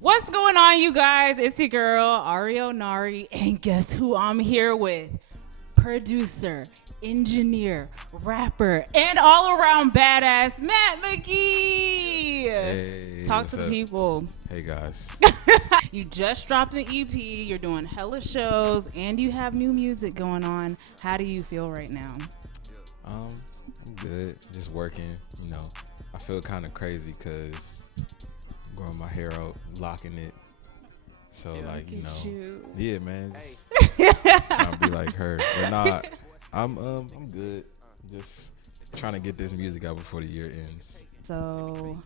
What's going on, you guys? It's your girl, Ahriel Nari, and guess who I'm here with? Producer, engineer, rapper, and all-around badass, Matt McGhee. Hey, Talk to the people. Hey guys. You just dropped an EP, you're doing hella shows, and you have new music going on. How do you feel right now? I'm good. Just working. You know, I feel kind of crazy because I'm growing my hair out, locking it. So like, you know, yeah, man, just trying to be like her. But nah, I'm good. Just trying to get this music out before the year ends. So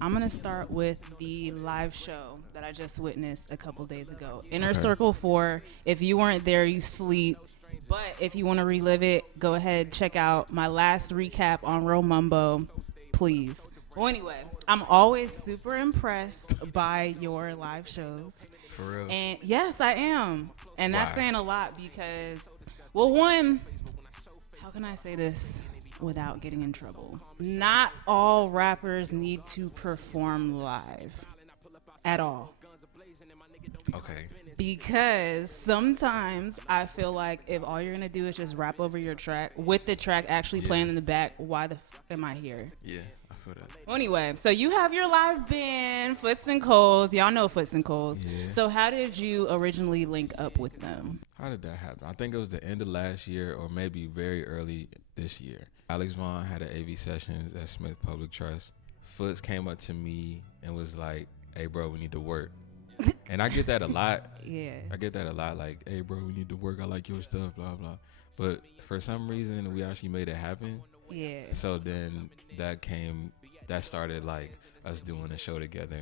I'm going to start with the live show that I just witnessed a couple days ago. Inner Circle 4. If you weren't there, you sleep. But if you want to relive it, go ahead, check out my last recap on Real Mumbo, please. Well, anyway, I'm always super impressed by your live shows. For real? And yes, I am. And that's saying a lot because, well, one, how can I say this without getting in trouble? Not all rappers need to perform live at all. Okay. Because sometimes I feel like if all you're gonna do is just rap over your track with the track actually playing in the back, why the am I here? Yeah, I feel that. Well, anyway, so you have your live band, Foots and Coles. Y'all know Foots and Coles. Yeah. So how did you originally link up with them? How did that happen? I think it was the end of last year or maybe very early this year. Alex Vaughn had an AV sessions at Smith Public Trust. Foots came up to me and was like, "Hey, bro, we need to work." And I get that a lot. Yeah. I get that a lot. Like, "Hey, bro, we need to work. I like your stuff, blah, blah." But for some reason, we actually made it happen. Yeah. So then that started like us doing a show together.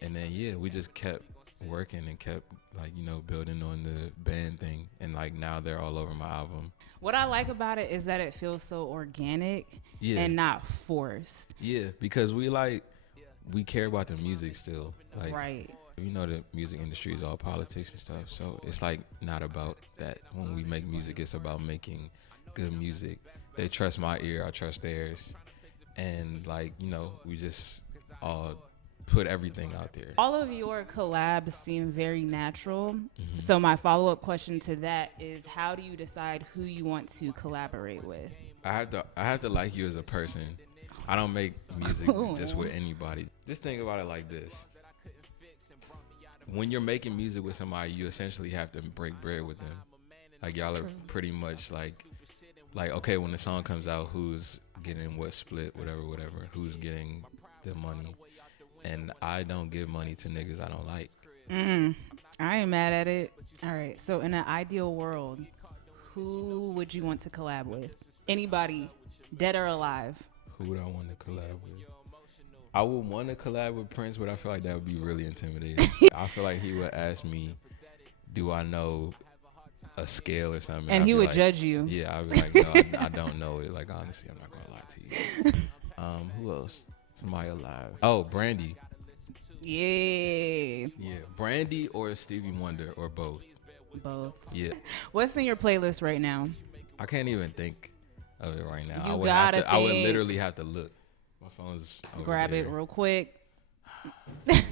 And then, yeah, we just kept working and kept like, you know, building on the band thing. And like now they're all over my album. What I like about it is that it feels so organic and not forced. Yeah, because we care about the music still. Like, right. You know, the music industry is all politics and stuff. So it's like not about that. When we make music, it's about making good music. They trust my ear, I trust theirs. And like, you know, we just all put everything out there. All of your collabs seem very natural. Mm-hmm. So my follow-up question to that is, how do you decide who you want to collaborate with? I have to like you as a person. I don't make music just with anybody. Just think about it like this. When you're making music with somebody, you essentially have to break bread with them. Like, y'all are pretty much like, okay, when the song comes out, who's getting what split, whatever, who's getting the money. And I don't give money to niggas I don't like. I ain't mad at it. All right, so in an ideal world, who would you want to collab with? Anybody, dead or alive? Who would I want to collab with? I would want to collab with Prince, but I feel like that would be really intimidating. I feel like he would ask me, do I know a scale or something? And he would judge you. Yeah, I'd be like, no, I don't know it. Like, honestly, I'm not going to lie to you. Who else? Somebody alive. Oh, Brandy. Yeah. Yeah, Brandy or Stevie Wonder or both. Both. Yeah. What's in your playlist right now? I can't even think of it right now. I would literally have to look. My phone's over grab there. it real quick. What's on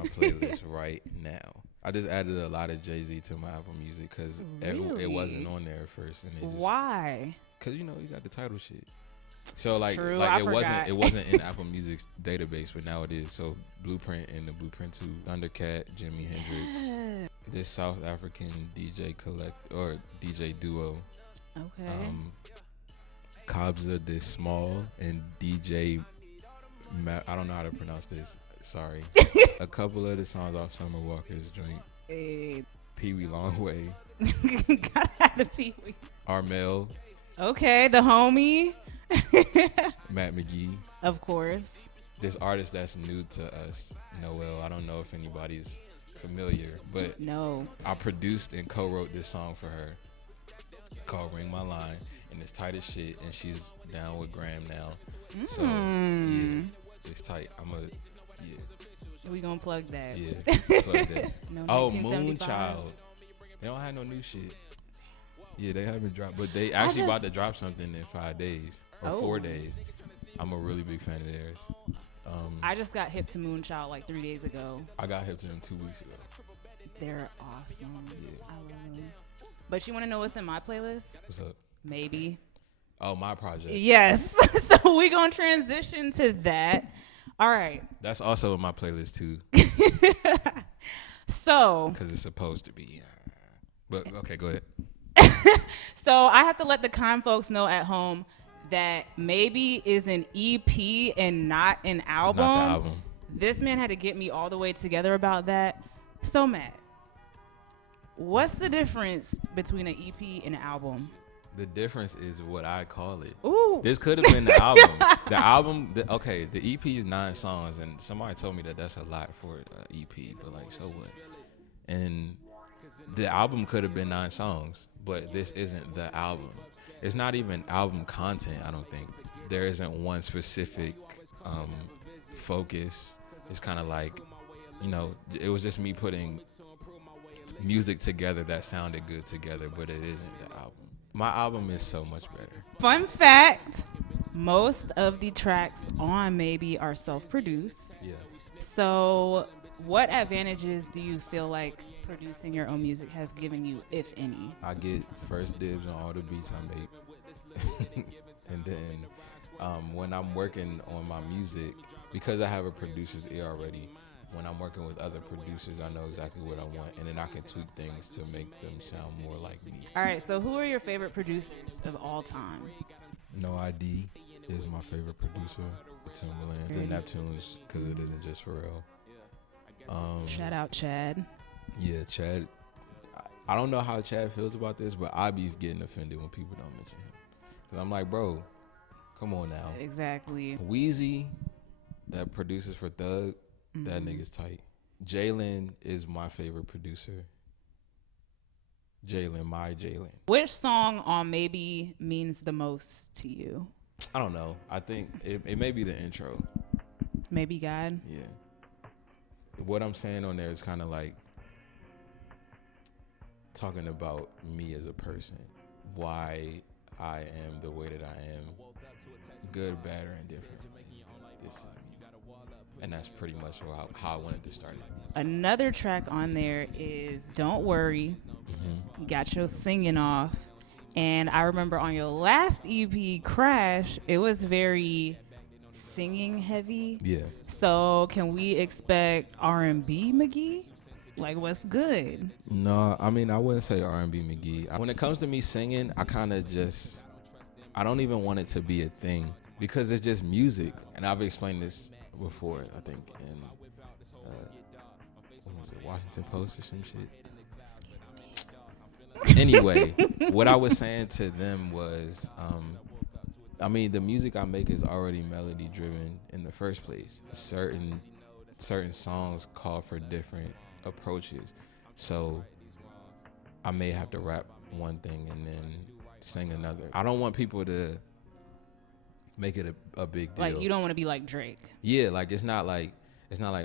my playlist right now? I just added a lot of Jay-Z to my Apple Music because it wasn't on there at first. And why? Because, you know, you got the title shit. So like, True, it wasn't in Apple Music's database, but now it is. So Blueprint and the Blueprint 2, Thundercat, Jimi Hendrix, this South African DJ duo. Okay. Kabza De Small and DJ I don't know how to pronounce this. Sorry. A couple of the songs off Summer Walker's joint. Pee Wee Longway. Gotta have the Pee Wee. rMell. Okay, the homie. Matt McGhee. Of course. This artist that's new to us, Noel. I don't know if anybody's familiar, but no. I produced and co-wrote this song for her called Ring My Line, and it's tight as shit, and she's down with Graham now. So, yeah, it's tight. We gonna plug that. Yeah, plug that. No, oh, Moonchild. They don't have no new shit. Yeah, they haven't dropped, but they actually about to drop something in 5 days or 4 days. I'm a really big fan of theirs. I just got hip to Moonchild like 3 days ago. I got hip to them 2 weeks ago. They're awesome. Yeah. I love them. But you want to know what's in my playlist? What's up? Maybe. Oh, my project. Yes. So we're going to transition to that. All right. That's also in my playlist too. So. Because it's supposed to be. But okay, go ahead. So I have to let the kind folks know at home that maybe is an EP and not an album. It's not the album. This man had to get me all the way together about that. So Matt, what's the difference between an EP and an album? The difference is what I call it. Ooh. This could have been the album. The EP is 9 songs, and somebody told me that that's a lot for an EP, but like, so what? And the album could have been 9 songs, but this isn't the album. It's not even album content, I don't think. There isn't one specific focus. It's kind of like, it was just me putting music together that sounded good together, but it isn't the album. My album is so much better. Fun fact, most of the tracks on Maybe are self-produced. Yeah. So what advantages do you feel like producing your own music has given you, if any? I get first dibs on all the beats I make. And then when I'm working on my music, because I have a producer's ear already, when I'm working with other producers, I know exactly what I want, and then I can tweak things to make them sound more like me. All right, so who are your favorite producers of all time? No ID is my favorite producer. Timbaland, the Neptunes, because it isn't just Pharrell. Shout out Chad. Yeah, Chad. I don't know how Chad feels about this, but I be getting offended when people don't mention him. Because I'm like, bro, come on now. Exactly. Weezy, that produces for Thug, that nigga's tight. Jalen is my favorite producer. Jalen. Which song on Maybe means the most to you? I don't know. I think it may be the intro. Maybe God? Yeah. What I'm saying on there is kind of like talking about me as a person. Why I am the way that I am. Good, bad, or indifferent. This is me. And that's pretty much how I wanted to start it. Another track on there is Don't Worry. You got your singing off. And I remember on your last EP, Crash, it was very singing heavy. Yeah. So can we expect R&B McGhee? Like, what's good? No, I mean, I wouldn't say R&B McGhee. When it comes to me singing, I don't even want it to be a thing because it's just music. And I've explained this before, I think, in what was it, Washington Post or some shit. Anyway, what I was saying to them was, I mean, the music I make is already melody driven in the first place. Certain songs call for different approaches, so I may have to rap one thing and then sing another. I don't want people to make it a big deal. Like, you don't want to be like Drake. Yeah, like it's not like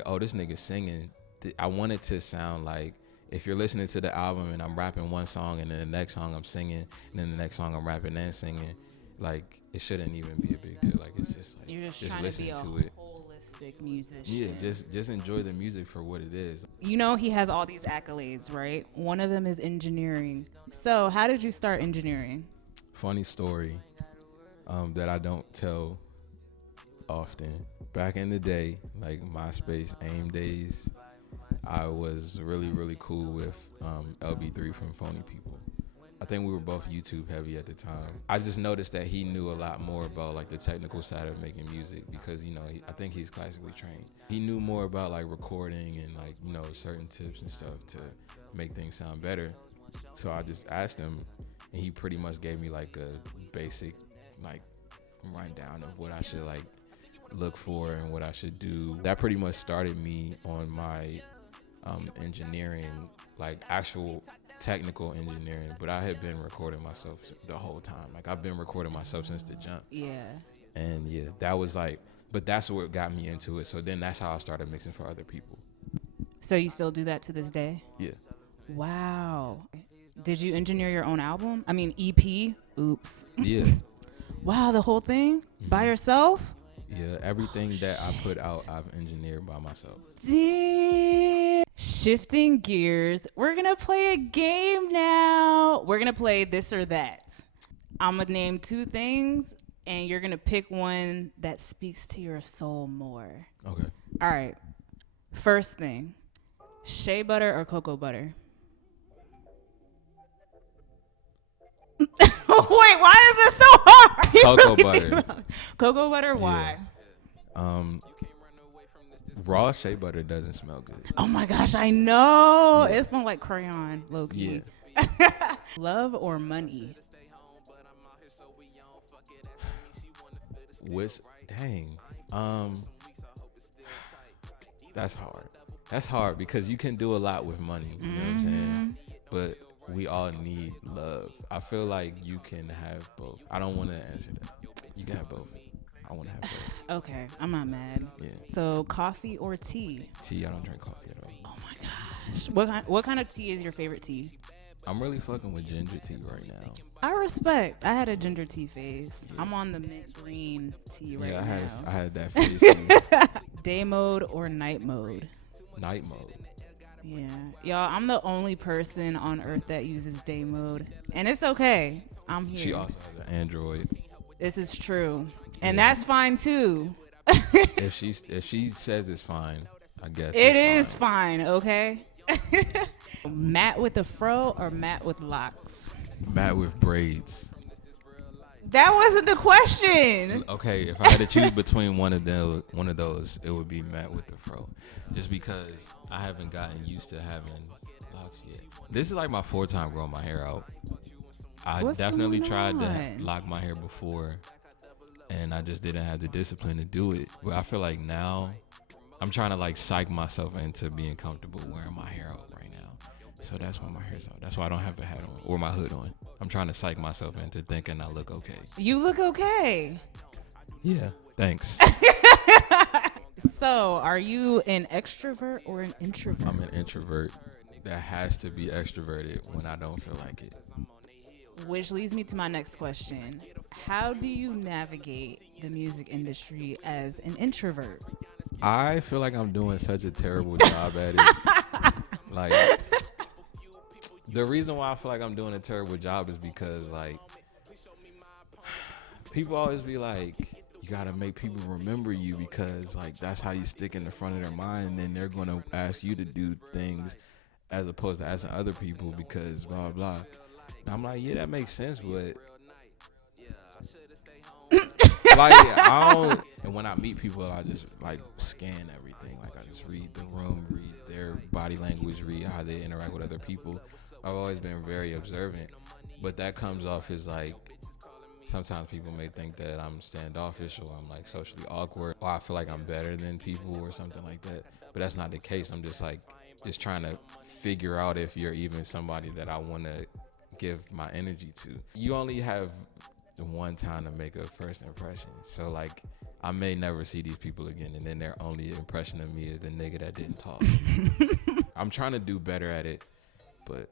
oh, this nigga's singing. I want it to sound like if you're listening to the album and I'm rapping one song and then the next song I'm singing and then the next song I'm rapping and singing, like it shouldn't even be a big deal. Like it's just like you're just trying listen to be a holistic musician. Yeah, just enjoy the music for what it is. You know, he has all these accolades, right? One of them is engineering. So how did you start engineering? Funny story that I don't tell often. Back in the day, like MySpace, AIM days, I was really, really cool with LB3 from Phony People. I think we were both YouTube heavy at the time. I just noticed that he knew a lot more about like the technical side of making music because, I think he's classically trained. He knew more about like recording and like, certain tips and stuff to make things sound better. So I just asked him and he pretty much gave me like a basic like rundown of what I should like look for and what I should do. That pretty much started me on my engineering, like actual technical engineering, but I had been recording myself the whole time. Like I've been recording myself since the jump. Yeah. And yeah, that was like, but that's what got me into it. So then that's how I started mixing for other people. So you still do that to this day? Yeah. Wow. Did you engineer your own album? I mean, EP? Oops. Yeah. Wow, the whole thing? By yourself? Yeah, everything that I put out, I've engineered by myself. Damn. Shifting gears, we're going to play a game now. We're going to play this or that. I'm going to name 2 things, and you're going to pick one that speaks to your soul more. Okay. All right. First thing, shea butter or cocoa butter? Wait, why is this so hard? Cocoa butter. Cocoa butter, why? Raw shea butter doesn't smell good. Oh my gosh, I know. It smells like crayon, low-key. Yeah. Love or money? Dang. That's hard. That's hard because you can do a lot with money. You know what I'm saying? But we all need love. I feel like you can have both. I don't want to answer that. You can have both. I want to have both. Okay, I'm not mad. Yeah. So coffee or tea? Tea, I don't drink coffee at all. Oh my gosh. What kind of tea is your favorite tea? I'm really fucking with ginger tea right now. I respect. I had a ginger tea phase. Yeah. I'm on the mint green tea right now. I had that phase too. Day mode or night mode? Night mode. Yeah. Y'all, I'm the only person on earth that uses day mode. And it's okay. I'm here. She also has an Android. This is true. And that's fine too. If she says it's fine, I guess it is fine, okay? Matt with a fro or Matt with locks? Matt with braids. That wasn't the question. Okay, if I had to choose between one of those, it would be Matt with the fro. Just because I haven't gotten used to having locks yet. This is like my 4th time growing my hair out. I definitely tried to lock my hair before, and I just didn't have the discipline to do it. But I feel like now I'm trying to like psych myself into being comfortable wearing my hair out right now. So that's why my hair's out. That's why I don't have a hat on or my hood on. I'm trying to psych myself into thinking I look okay. You look okay. Yeah, thanks. So, are you an extrovert or an introvert? I'm an introvert that has to be extroverted when I don't feel like it. Which leads me to my next question. How do you navigate the music industry as an introvert? I feel like I'm doing such a terrible job at it. Like, the reason why I feel like I'm doing a terrible job is because, like, people always be like, you gotta make people remember you because, like, that's how you stick in the front of their mind, and then they're gonna ask you to do things as opposed to asking other people because blah blah. And I'm like, yeah, that makes sense, but like, I don't. And when I meet people, I just like scan everything. Like, I just read the room, read their body language, read how they interact with other people. I've always been very observant, but that comes off as like, sometimes people may think that I'm standoffish or I'm like socially awkward or I feel like I'm better than people or something like that. But that's not the case. I'm just like, just trying to figure out if you're even somebody that I want to give my energy to. You only have one time to make a first impression. So like, I may never see these people again, and then their only impression of me is the nigga that didn't talk. I'm trying to do better at it, but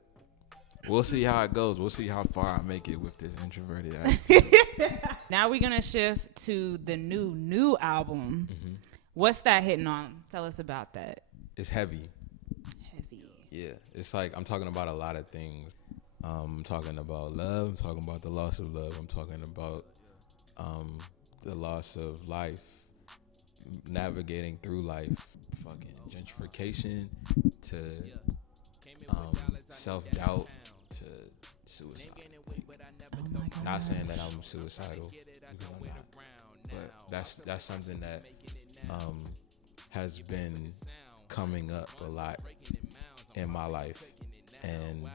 we'll see how it goes. We'll see how far I make it with this introverted attitude. Now we're gonna shift to the new album. Mm-hmm. What's that hitting on? Tell us about that. It's heavy. Heavy. Yeah, it's like I'm talking about a lot of things. I'm talking about love. I'm talking about the loss of love. I'm talking about the loss of life, navigating through life, fucking gentrification to self-doubt to suicide. Oh my God. Not saying that I'm suicidal because I'm not, but that's something that has been coming up a lot in my life, and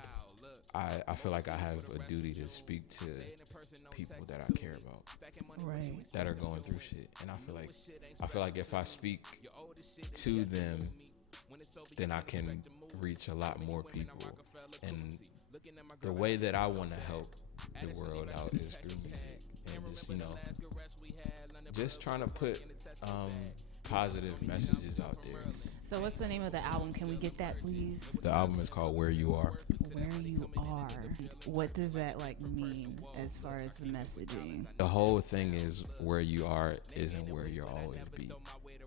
I feel like I have a duty to speak to people that I care about, right, that are going through shit. And I feel like if I speak to them, then I can reach a lot more people. And the way that I want to help the world out is through music, and just, you know, just trying to put positive messages out there. So what's the name of the album? Can we get that, please? The album is called Where You Are. Where You Are. What does that like mean as far as the messaging? The whole thing is where you are isn't where you'll always be.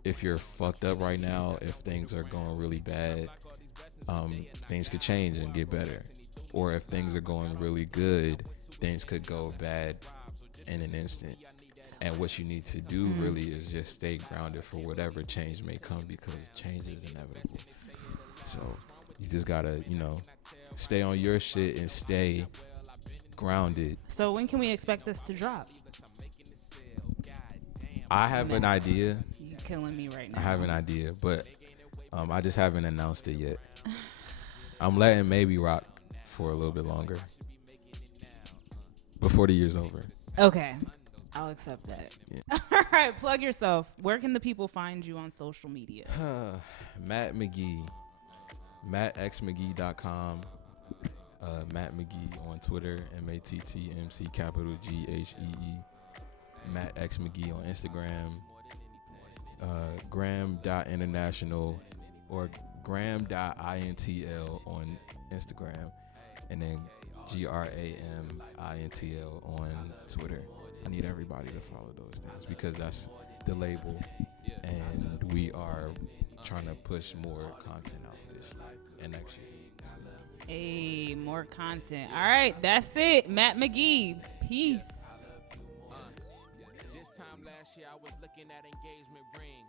If you're fucked up right now, if things are going really bad, things could change and get better. Or if things are going really good, things could go bad in an instant. And what you need to do really is just stay grounded for whatever change may come, because change is inevitable. So you just gotta, stay on your shit and stay grounded. So when can we expect this to drop? I have an idea. You killing me right now. I have an idea, but I just haven't announced it yet. I'm letting maybe rock for a little bit longer before the year's over. Okay. I'll accept that. Yeah. All right, plug yourself. Where can the people find you on social media? Matt McGhee. MattXMcGhee.com. Matt McGhee on Twitter. MattMcGhee. Matt X McGhee on Instagram. Gram.international or gram.intl on Instagram. And then GRAMINTL on Twitter. I need everybody to follow those things because that's the label, and we are trying to push more content out this year and next year. Hey, more content. All right, that's it. Matt McGhee. Peace. This time last year I was looking at engagement rings.